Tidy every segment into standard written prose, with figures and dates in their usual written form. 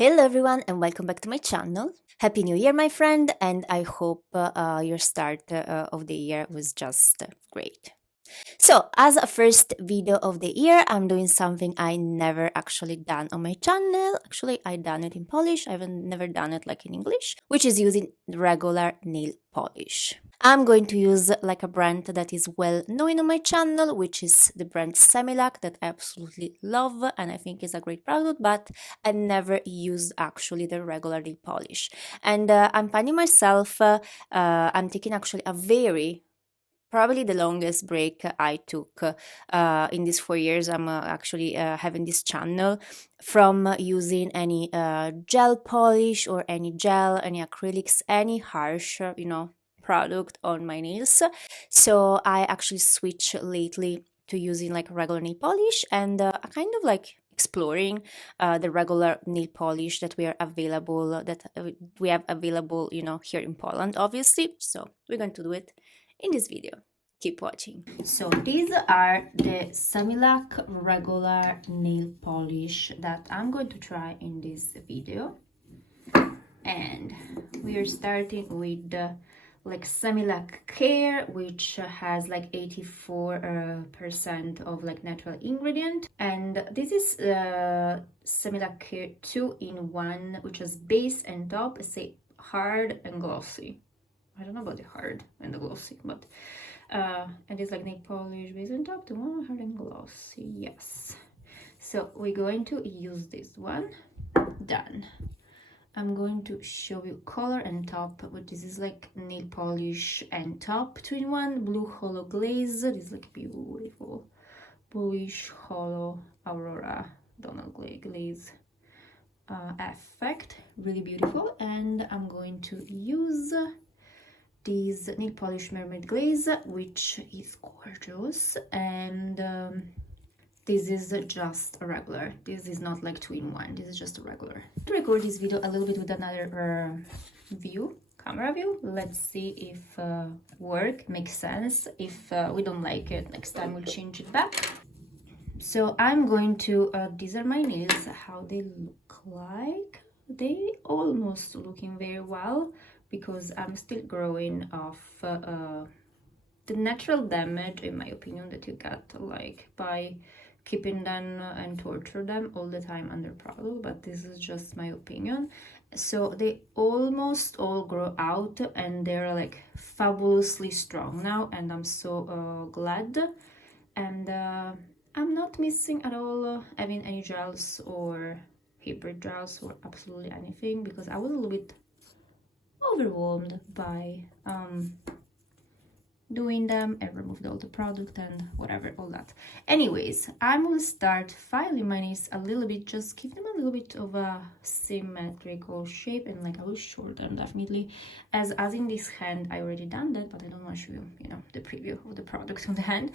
Hello everyone and welcome back to my channel. Happy New Year my friend, and I hope your start of the year was just great. So as a first video of the year, I'm doing something I never actually done on my channel. Actually, I done it in Polish. I haven't never done it like in English, which is using regular nail polish. I'm going to use like a brand that is well known on my channel, which is the brand Semilac that I absolutely love and I think is a great product, but I never used actually the regular nail polish. And I'm finding myself, I'm taking actually a very probably the longest break I took in these 4 years. I'm actually having this channel from using any gel polish or any gel, any acrylics, any harsh, product on my nails. So I actually switched lately to using like regular nail polish and I kind of like exploring the regular nail polish that we have available here in Poland, obviously. So we're going to do it in this video. Keep watching. So these are the Semilac regular nail polish that I'm going to try in this video. And we are starting with the like Semilac Care, which has like 84% of like natural ingredient. And this is Semilac Care 2-in-1, which is base and top. I say hard and glossy. I don't know about the hard and the glossy, but and it's like nail polish base and top, the one hard and glossy. Yes. So we're going to use this one. Done. I'm going to show you color and top, but this is like nail polish and top 2-in-1 blue hollow glaze. This is like beautiful bluish hollow aurora Donald glaze effect, really beautiful. And I'm going to use this nail polish mermaid glaze, which is gorgeous. And this is just a regular. This is not like 2-in-1. This is just a regular. To record this video a little bit with another camera view. Let's see if work makes sense. If we don't like it, next time we'll change it back. So I'm going to these are my nails, how they look like. They almost looking very well because I'm still growing off the natural damage, in my opinion, that you get like by keeping them and torture them all the time under product, but this is just my opinion. So they almost all grow out and they're like fabulously strong now, and I'm so glad. And I'm not missing at all having any gels or hybrid gels or absolutely anything, because I was a little bit overwhelmed by doing them and removed all the product and whatever, all that. Anyways, I'm gonna start filing my nails a little bit, just give them a little bit of a symmetrical shape, and like I will shorten definitely, as in this hand I already done that, but I don't want to show you, the preview of the product on the hand.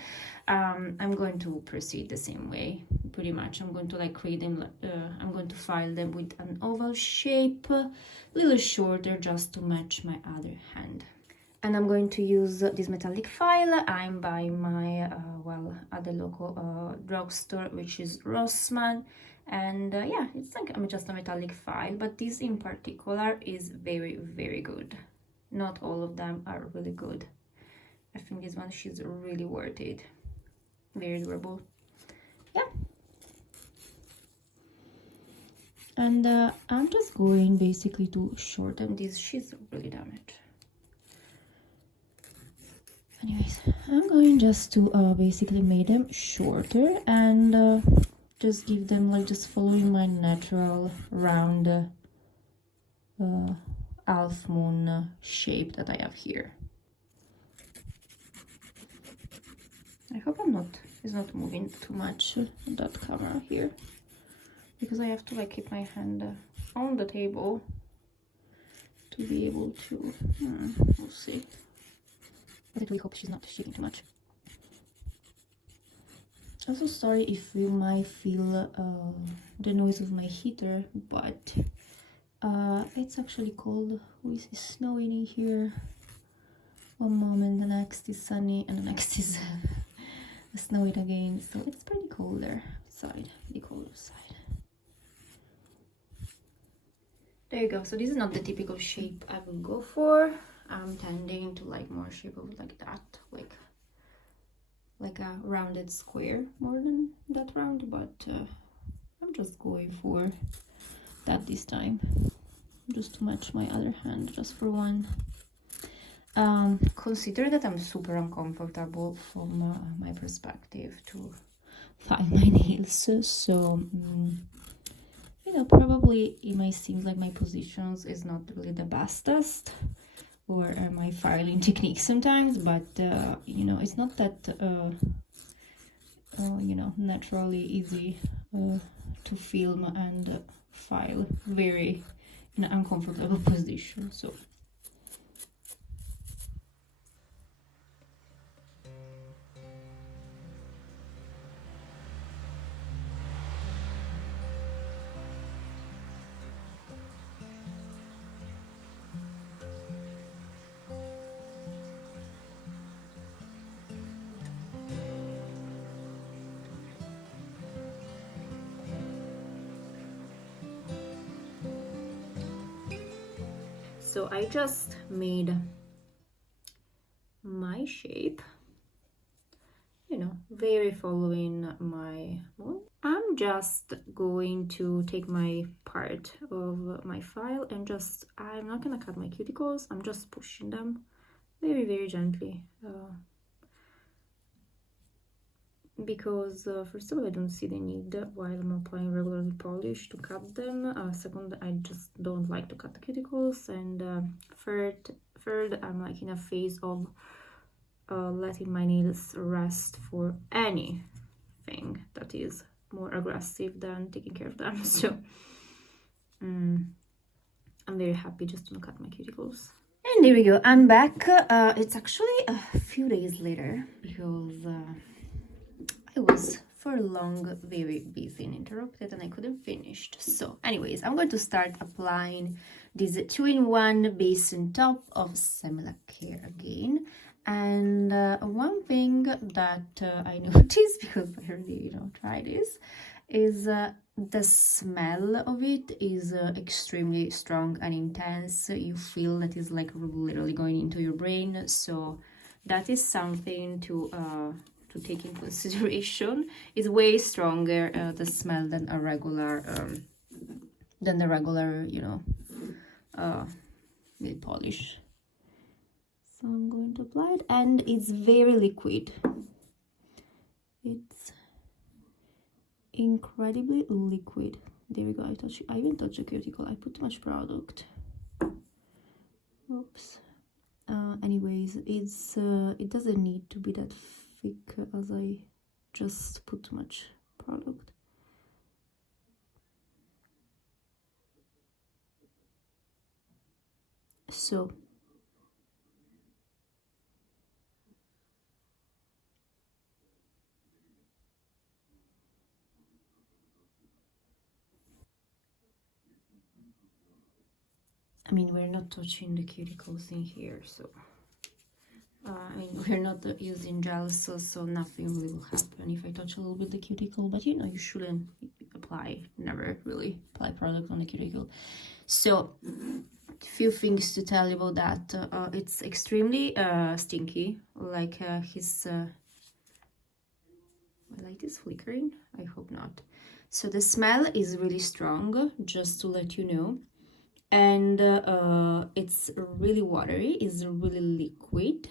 I'm going to proceed the same way pretty much. I'm going to like create them, I'm going to file them with an oval shape, a little shorter, just to match my other hand. And I'm going to use this metallic file. I'm buying my, at the local drugstore, which is Rossmann. And yeah, it's like just a metallic file, but this in particular is very, very good. Not all of them are really good. I think this one, she's really worth it. Very durable. Yeah. And I'm just going basically to shorten this. She's really damaged. Anyways, I'm going just to basically make them shorter and just give them like just following my natural round half moon shape that I have here. I hope it's not moving too much, that camera here, because I have to like keep my hand on the table to be able to, we'll see. But I really hope she's not shaking too much. Also, sorry if you might feel the noise of my heater, but it's actually cold. We see snowing in here. One moment, the next is sunny, and the next is snowing again. So it's pretty cold there outside, the cold outside. There you go. So this is not the typical shape I would go for. I'm tending to like more shape of like that, like a rounded square more than that round, but I'm just going for that this time, just to match my other hand, just for one. Consider that I'm super uncomfortable from my perspective to file my nails, so you know, probably it might seem like my positions is not really the bestest, or my filing technique sometimes, but you know, it's not that you know, naturally easy to film and file very in an uncomfortable position. So I just made my shape, you know, very following my mold. I'm just going to take my part of my file and just, I'm not gonna cut my cuticles, I'm just pushing them very, very gently. Because first of all, I don't see the need while I'm applying regular polish to cut them. Second, I just don't like to cut the cuticles. And third, I'm like in a phase of letting my nails rest for anything that is more aggressive than taking care of them. So I'm very happy just to cut my cuticles. And there we go, I'm back. It's actually a few days later because I was for long very busy and interrupted and I couldn't finish. So anyways, I'm going to start applying this 2-in-1 base and top of Semilac Care again. And one thing that I noticed, because I already, you know, tried this, is the smell of it is extremely strong and intense. You feel that is like literally going into your brain. So that is something to take in consideration. Is way stronger the smell than a regular the regular, you know, nail polish. So I'm going to apply it, and it's very liquid. It's incredibly liquid. There we go. I even touched the cuticle. I put too much product. Oops. Anyways, it's it doesn't need to be that thick, as I just put too much product. So I mean, we're not touching the cuticles in here, so I mean, we're not using gels, so nothing really will happen if I touch a little bit the cuticle, but you know, you shouldn't never really apply product on the cuticle. So a few things to tell you about that. It's extremely stinky, like his I like this flickering, I hope not. So the smell is really strong, just to let you know. And it's really watery, is really liquid,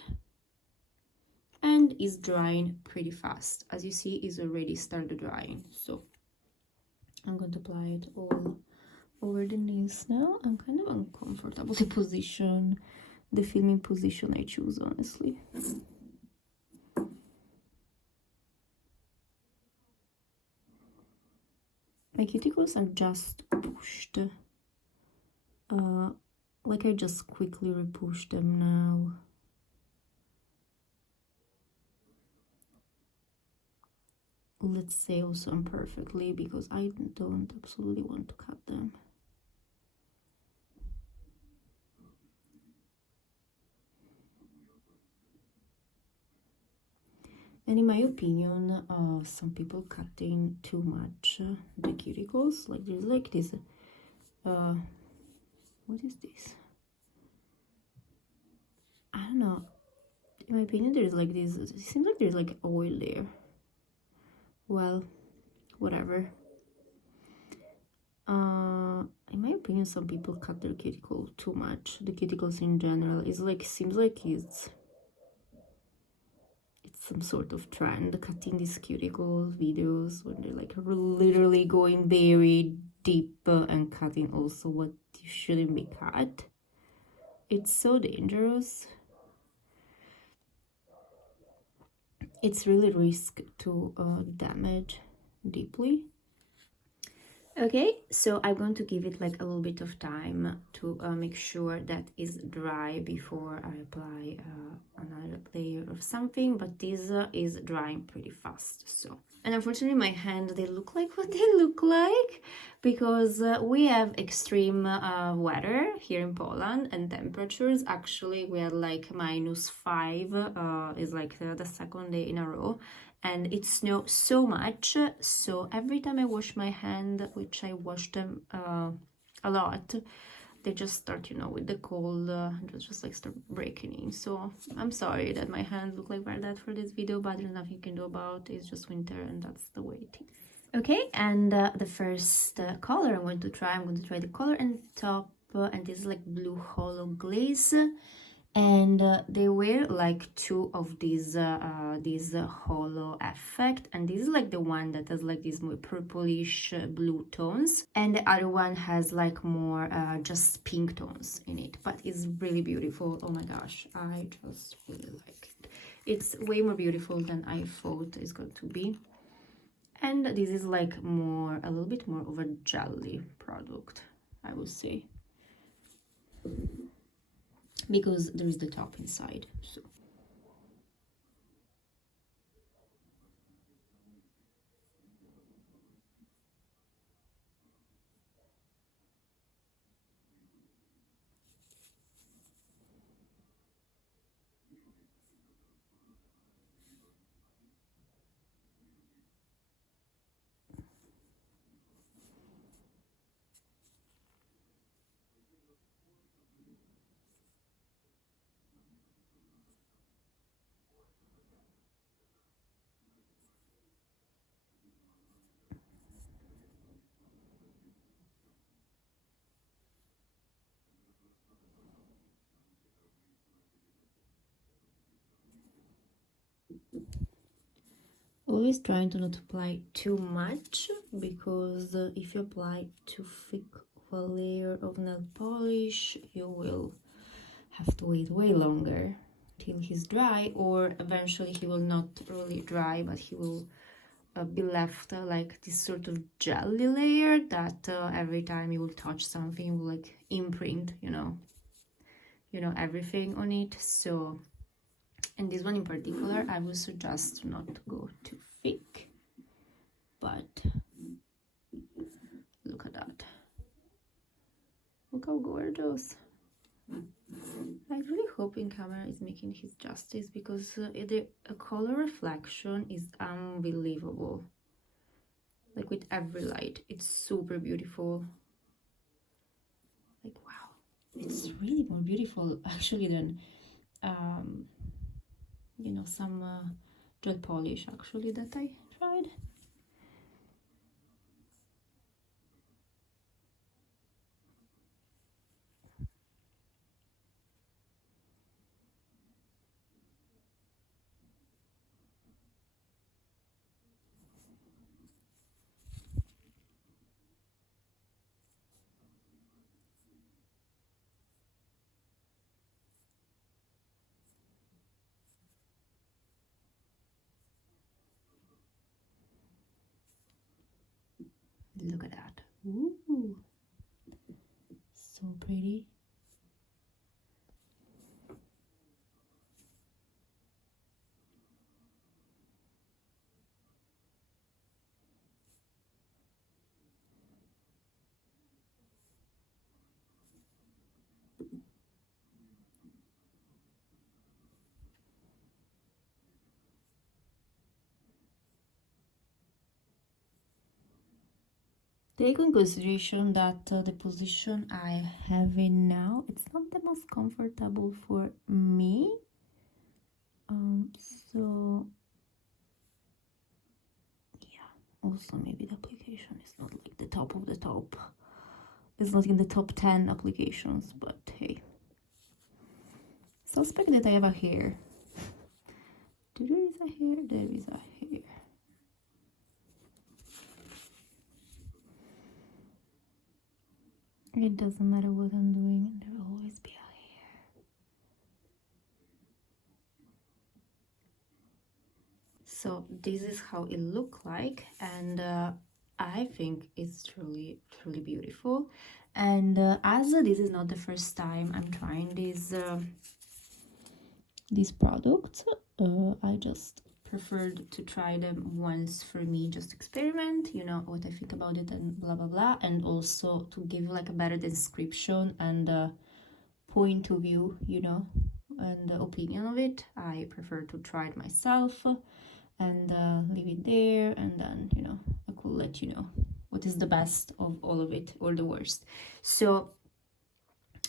and is drying pretty fast. As you see, it's already started drying. So I'm going to apply it all over the nails now. I'm kind of uncomfortable the filming position I choose, honestly. My cuticles are just pushed. Like I just quickly repush them now. Let's say also imperfectly, because I don't absolutely want to cut them. And in my opinion, some people cutting too much the cuticles, like there's like this What is this? I don't know. In my opinion, there's like this. It seems like there's like oil there. Well, whatever. In my opinion, some people cut their cuticle too much. The cuticles in general is like, seems like it's some sort of trend, cutting these cuticle videos when they're like literally going very deep and cutting also what you shouldn't be cut. It's so dangerous. It's really risk to damage deeply. Okay, so I'm going to give it like a little bit of time to make sure that is dry before I apply another layer of something, but this is drying pretty fast. So, and unfortunately my hand, they look like what they look like because we have extreme weather here in Poland, and temperatures. Actually we had like -5 is like the second day in a row, and it snowed so much, so every time I wash my hand, which I wash them a lot, they just start, you know, with the cold, just like start breaking in. So I'm sorry that my hands look like that for this video, but there's nothing you can do about it. It's just winter and that's the way it is. Okay, and the first color I'm going to try the color and top, and this is like blue hollow glaze. And they were like two of these hollow effect, and this is like the one that has like these more purplish blue tones, and the other one has like more just pink tones in it, but it's really beautiful. Oh my gosh, I just really like it. It's way more beautiful than I thought it's going to be. And this is like more, a little bit more of a jelly product, I would say, because there is the top inside. So always trying to not apply too much, because if you apply too thick of a layer of nail polish, you will have to wait way longer till he's dry, or eventually he will not really dry, but he will be left like this sort of jelly layer that every time you will touch something will like imprint, you know, everything on it. So, and this one in particular, I would suggest not to go too thick, but look at that. Look how gorgeous. I really hope in camera is making his justice, because the color reflection is unbelievable. Like with every light, it's super beautiful. Like, wow, it's really more beautiful actually than you know, some gel polish actually that I tried. Look at that. Ooh, so pretty. Take in consideration that the position I have in now, it's not the most comfortable for me. So yeah, also maybe the application is not like the top of the top. It's not in the top 10 applications, but hey. Suspect that I have a hair. There is a hair, there is a hair. It doesn't matter what I'm doing, there will always be a hair. So this is how it look like, and I think it's truly beautiful. And as this is not the first time I'm trying these products, I just preferred to try them once for me, just experiment, you know, what I think about it and blah blah blah, and also to give like a better description and point of view, you know, and opinion of it. I prefer to try it myself and leave it there, and then, you know, I could let you know what is the best of all of it or the worst. So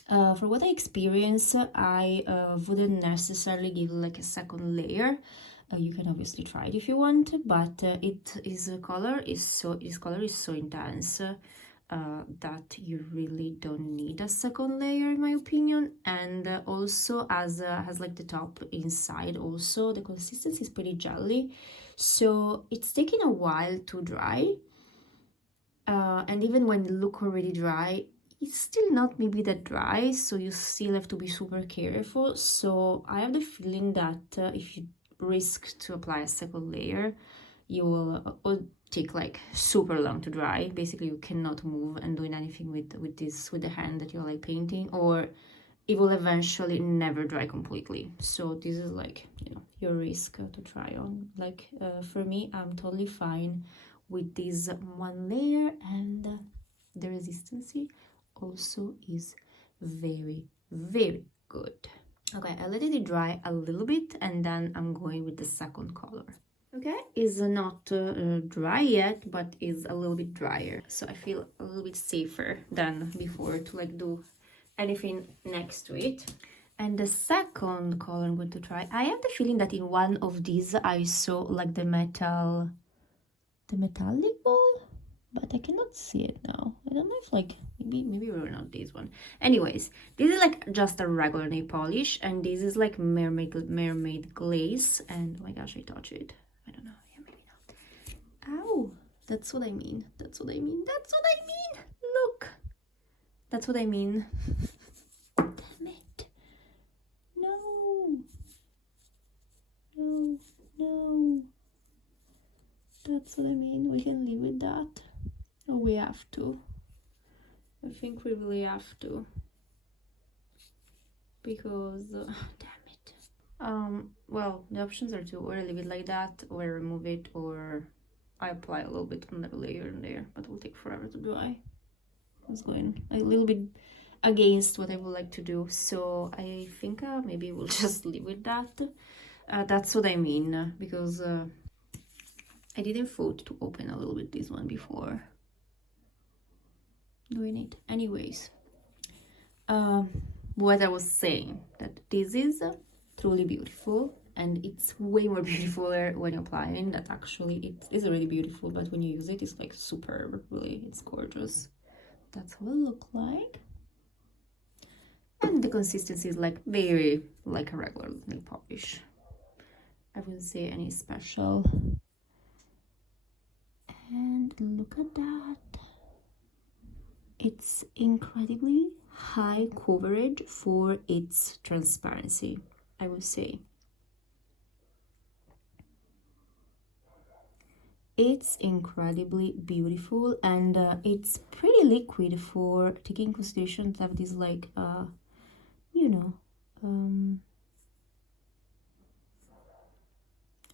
for what I experience, I wouldn't necessarily give like a second layer. You can obviously try it if you want, but this color is so intense that you really don't need a second layer, in my opinion. And also as has like the top inside, also the consistency is pretty jelly, so it's taking a while to dry. And even when it look already dry, it's still not maybe that dry, so you still have to be super careful. So I have the feeling that if you risk to apply a second layer, you will take like super long to dry. Basically, you cannot move and doing anything with the hand that you're like painting, or it will eventually never dry completely. So this is like, you know, your risk to try on. Like for me, I'm totally fine with this one layer, and the resistancy also is very good. Okay, I let it dry a little bit, and then I'm going with the second color. Okay, is not dry yet, but is a little bit drier, so I feel a little bit safer than before to like do anything next to it. And the second color I'm going to try, I have the feeling that in one of these I saw like the metallic ball, but I cannot see it now. I don't know if like maybe we're not this one. Anyways, this is like just a regular nail polish, and this is like mermaid glaze. And oh my gosh, I touched it. I don't know. Yeah, maybe not. Ow! That's what I mean. That's what I mean. That's what I mean. Look. That's what I mean. Damn it. No. No. No. That's what I mean. We can live with that. Oh, we have to. I think we really have to. Because, damn it. Well, the options are to or leave it like that, or remove it, or I apply a little bit another layer in there, but it will take forever to dry. It's going a little bit against what I would like to do, so I think maybe we'll just leave with that. That's what I mean, because I didn't thought to open a little bit this one before doing it. Anyways, what I was saying, that this is truly beautiful, and it's way more beautiful when you're applying. That actually it is already beautiful, but when you use it, it's like superb. Really, it's gorgeous. That's how it look like. And the consistency is like very like a regular nail polish. I wouldn't say any special. And look at that. It's incredibly high coverage for its transparency, I would say. It's incredibly beautiful, and it's pretty liquid for taking consideration to have this like you know,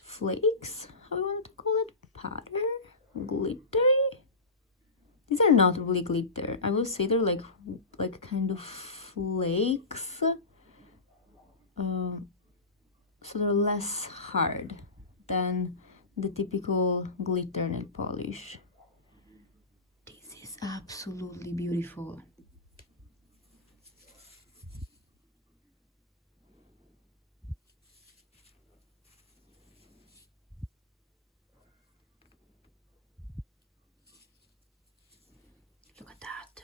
flakes, how you want to call it, powder, glittery. These are not really glitter. I will say they're like kind of flakes. So they're less hard than the typical glitter nail polish. This is absolutely beautiful. Look at that.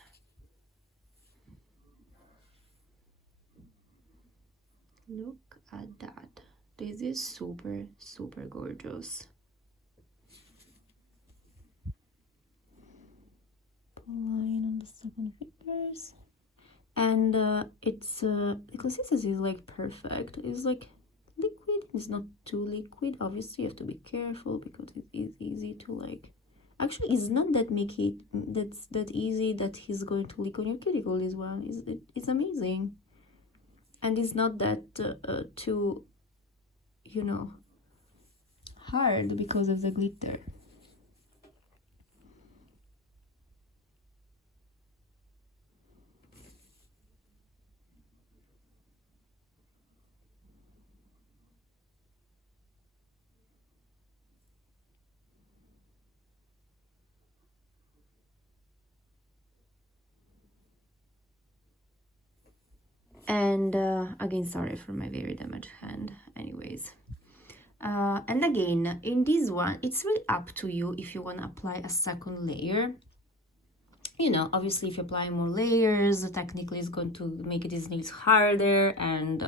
Look at that. This is super, super gorgeous. Line on the second fingers. And it's the consistency is like perfect. It's like liquid. It's not too liquid. Obviously, you have to be careful because it is easy to like. Actually, it's not that make it that's that easy that he's going to lick on your cuticle. This one is it's amazing, and it's not that too, you know, hard because of the glitter. And again, sorry for my very damaged hand. Anyways. And again, in this one, it's really up to you if you want to apply a second layer. You know, obviously, if you apply more layers, technically it's going to make these nails harder, and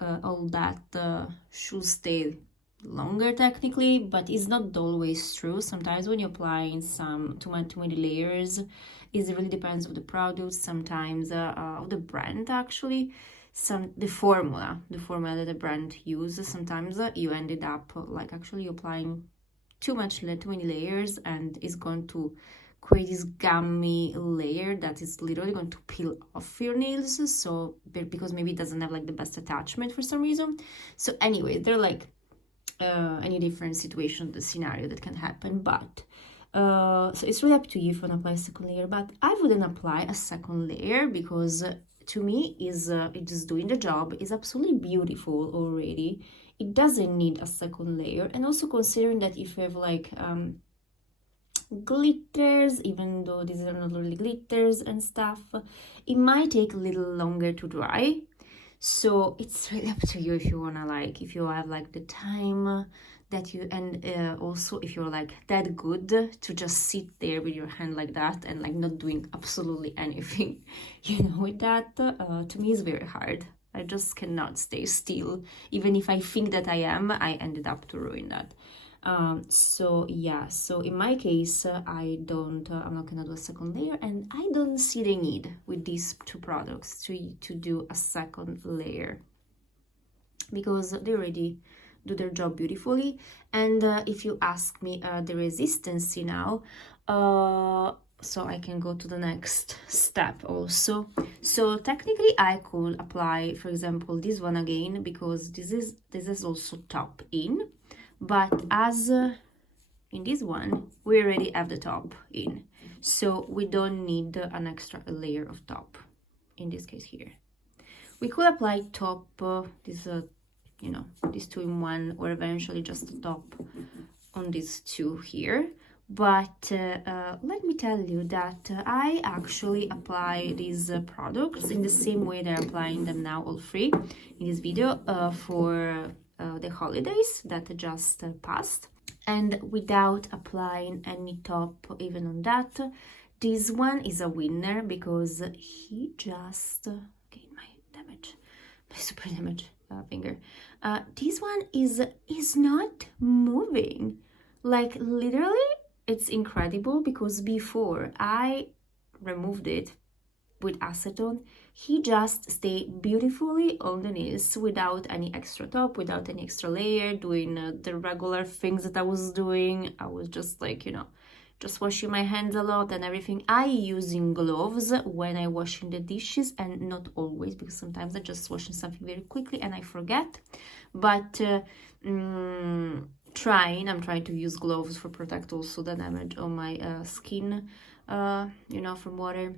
all that should stay longer technically, but it's not always true. Sometimes when you're applying some too many layers, it really depends on the product, sometimes of the brand actually. The formula that the brand uses, sometimes you ended up like actually applying too many layers, and it's going to create this gummy layer that is literally going to peel off your nails, so because maybe it doesn't have like the best attachment for some reason. So anyway, they're like any different situation, the scenario that can happen, but so it's really up to you if you want to apply a second layer, but I wouldn't apply a second layer because to me is it is doing the job, is absolutely beautiful already. It doesn't need a second layer. And also considering that if you have like glitters, even though these are not really glitters and stuff, it might take a little longer to dry. So it's really up to you if you wanna like, if you have like the time that you, and also if you're like that good to just sit there with your hand like that and like not doing absolutely anything, you know, with that. To me is very hard. I just cannot stay still. Even if I think that I am, I ended up to ruin that. So yeah, so in my case, I'm not gonna do a second layer, and I don't see the need with these two products to do a second layer because they already do their job beautifully. And if you ask me the resistance now, so I can go to the next step also. So technically I could apply, for example, this one again, because this is also top in, but as in this one we already have the top in, so we don't need an extra layer of top. In this case here we could apply top this you know, these two in one, or eventually just the top on these two here. But let me tell you that I actually apply these products in the same way that I'm applying them now, all three, in this video for the holidays that just passed, and without applying any top even on that. This one is a winner because he just okay, my super damage finger. This one is not moving, like literally. It's incredible because before I removed it with acetone, he just stayed beautifully on the nails without any extra top, without any extra layer, doing the regular things that I was doing. I was just like, you know, just washing my hands a lot and everything. I using gloves when I washing the dishes, and not always, because sometimes I just washing something very quickly and I forget. But I'm trying to use gloves for protect also the damage on my skin, you know, from water.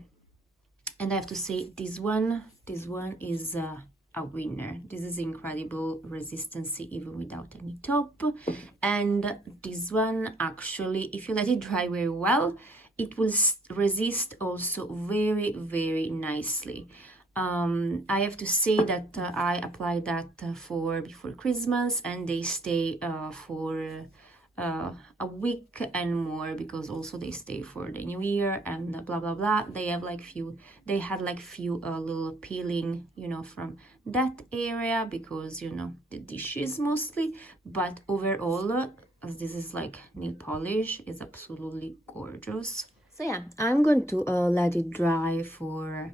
And I have to say, this one is a winner. This is incredible resistance even without any top. And this one actually, if you let it dry very well, it will resist also very, very nicely. I have to say that I applied that for before Christmas, and they stay for a week and more, because also they stay for the new year and blah blah blah. They have like they had like few little peeling, you know, from that area, because you know the dishes mostly, but overall, as this is like nail polish, is absolutely gorgeous. So yeah, I'm going to let it dry for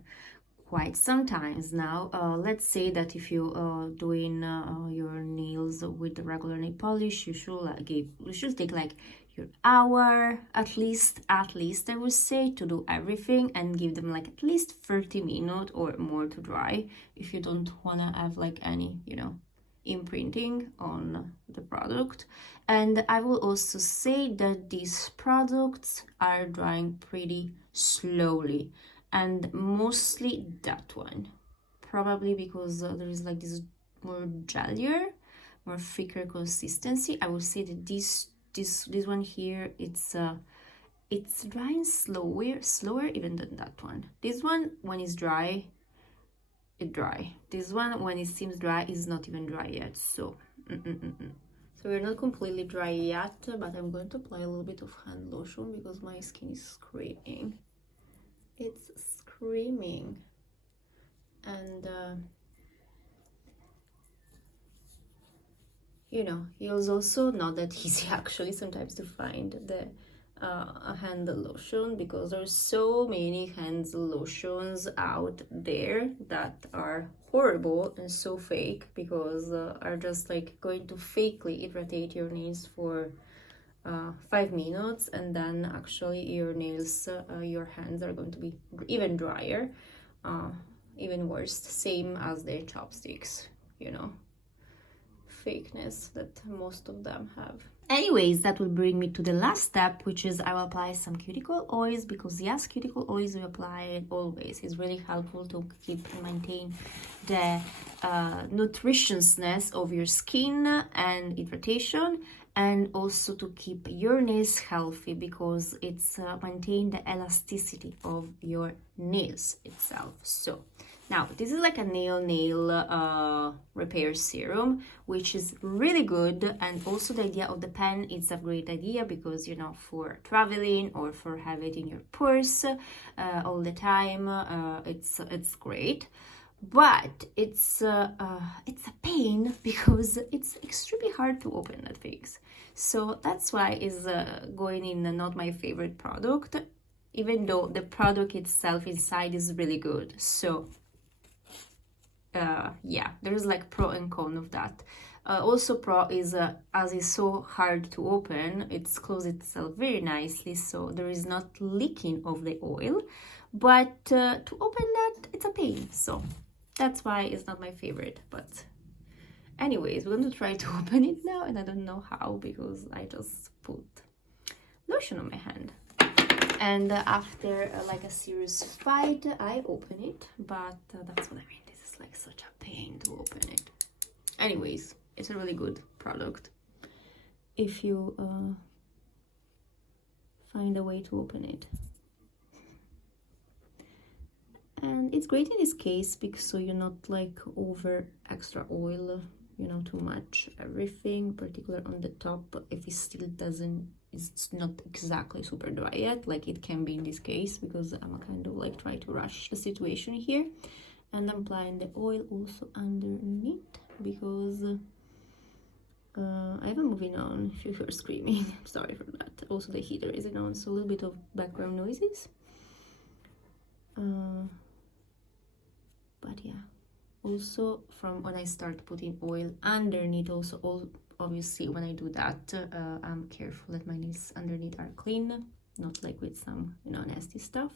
quite some times now. Let's say that if you doing your nails with the regular nail polish, you should take like your hour at least I would say, to do everything, and give them like at least 30 minutes or more to dry, if you don't want to have like any, you know, imprinting on the product. And I will also say that these products are drying pretty slowly, and mostly that one, probably because there is like this more gelier, more thicker consistency. I would say that this one here, it's drying slower even than that one. This one, when it's dry, it dry. This one, when it seems dry, is not even dry yet. So so we're not completely dry yet, but I'm going to apply a little bit of hand lotion because my skin is screaming. It's screaming. And you know, it was also not that easy actually sometimes to find the a hand lotion, because there's so many hand lotions out there that are horrible and so fake, because are just like going to fakely irritate your nails for 5 minutes, and then actually your nails, your hands are going to be even drier, even worse, same as their chopsticks, you know, fakeness that most of them have. Anyways, that will bring me to the last step, which is I will apply some cuticle oils, because yes, cuticle oils we apply always. It's really helpful to keep and maintain the nutritiousness of your skin and hydration, and also to keep your nails healthy, because it's maintain the elasticity of your nails itself. So now, this is like a nail repair serum, which is really good. And also the idea of the pen, it's a great idea, because, you know, for traveling or for have it in your purse all the time, it's great. But it's a pain, because it's extremely hard to open that things. So that's why is going in not my favorite product, even though the product itself inside is really good. So yeah, there's like pro and con of that. Also pro is as it's so hard to open, it's closed itself very nicely, so there is not leaking of the oil, but to open that, it's a pain. So that's why it's not my favorite. But anyways, we're going to try to open it now, and I don't know how, because I just put lotion on my hand. And after like a serious fight, I open it, but that's what I mean. This is like such a pain to open it. Anyways, it's a really good product if you find a way to open it. And it's great in this case, because so you're not like over extra oil, you know, too much everything, particularly on the top, if it still doesn't, it's not exactly super dry yet, like it can be in this case, because I'm kind of like trying to rush the situation here. And I'm applying the oil also underneath, because I have a moving on, if you hear screaming. Sorry for that. Also the heater isn't on, so a little bit of background noises. But yeah, also from when I start putting oil underneath, also obviously when I do that, I'm careful that my nails underneath are clean, not like with some, you know, nasty stuff.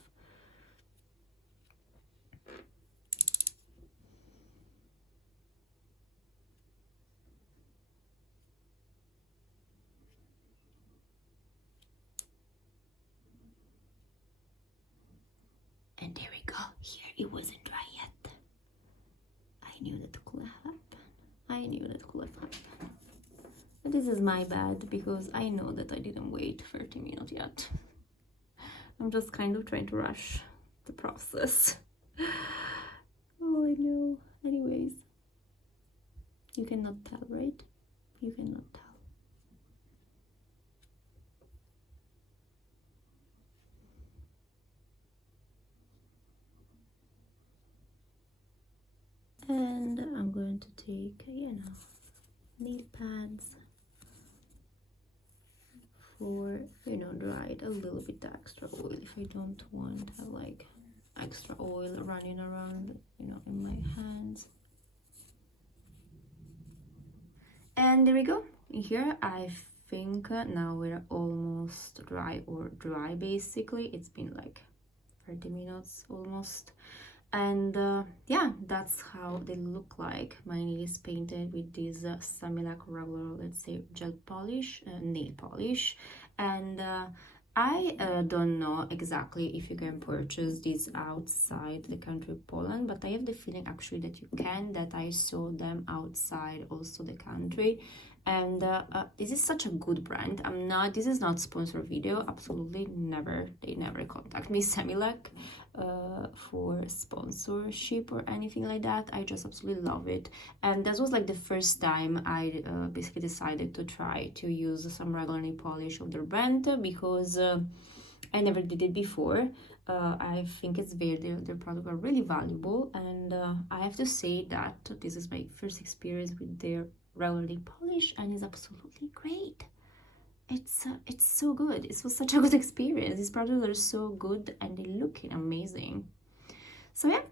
And there we go. Here it wasn't dry yet. I knew that could happen. I knew that could happen. But this is my bad, because I know that I didn't wait 30 minutes yet. I'm just kind of trying to rush the process. Oh, I know. Anyways, you cannot tell, right? You cannot tell. And I'm going to take, nail pads for, dry it a little bit extra oil if I don't want like extra oil running around, in my hands. And there we go. Here I think now we're almost dry basically. It's been like 30 minutes almost. And yeah, that's how they look like. My nail is painted with this Semilac regular, let's say, gel polish, nail polish. And I don't know exactly if you can purchase this outside the country of Poland, but I have the feeling actually that you can, that I saw them outside also the country. And this is such a good brand. This is not sponsored video, absolutely never. They never contact me, Semilac, for sponsorship or anything like that. I just absolutely love it. And this was like the first time I basically decided to try to use some regular nail polish of their brand, because I never did it before. I think it's their products are really valuable, and I have to say that this is my first experience with their regular nail polish, and it's absolutely great. It's so good. It was such a good experience. These products are so good and they look amazing. So yeah,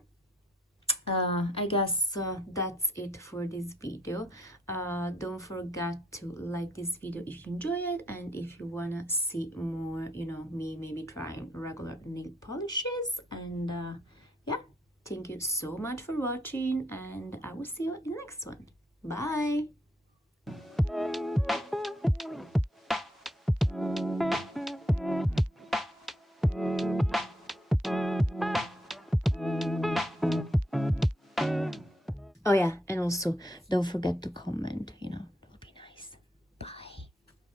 I guess that's it for this video. Don't forget to like this video if you enjoy it, and if you wanna see more, me maybe trying regular nail polishes. And yeah, thank you so much for watching, and I will see you in the next one. Bye. Oh yeah, and also don't forget to comment,